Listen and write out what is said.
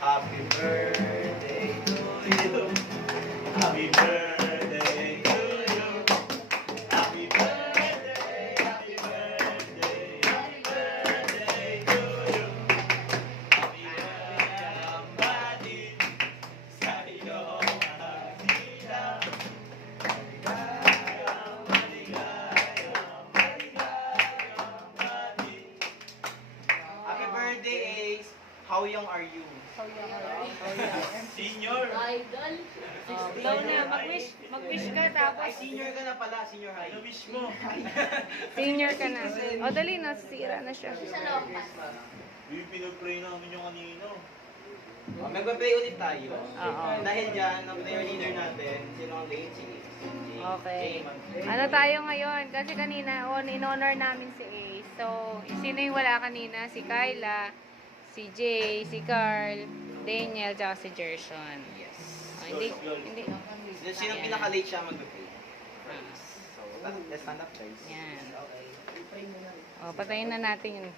Happy birthday to you. Happy birthday to you. Happy birthday, happy birthday, happy birthday to you. Happy birthday, buddy. Sa iyong pagtila. Maligayang, maligayang, maligayang, buddy. Happy birthday, Ace. How young are you? Senior. Idol. Ikaw na, mag-wish ka Ay, tapos senior ka na pala, senior high. Ano wish mo? senior ka na. O dali, nasira na siya. Sa loob pa. Yung pinag-pray namin yung kanino. Magpa-play ulit tayo. Oo. Dahil dyan, ang player leader natin, sino ang late? Si Jay. Okay. Jay, Ano tayo ngayon? Kasi kanina, in-honor namin si Ace. So, sino yung wala kanina? Si Kyla, si Jay, si Carl, Daniel, tsaka si Gershon. Yes. Hindi. Sino ang pinaka-late siya magpa-play? So, let's stand up guys. Yan. Okay. O, patayin na natin yun.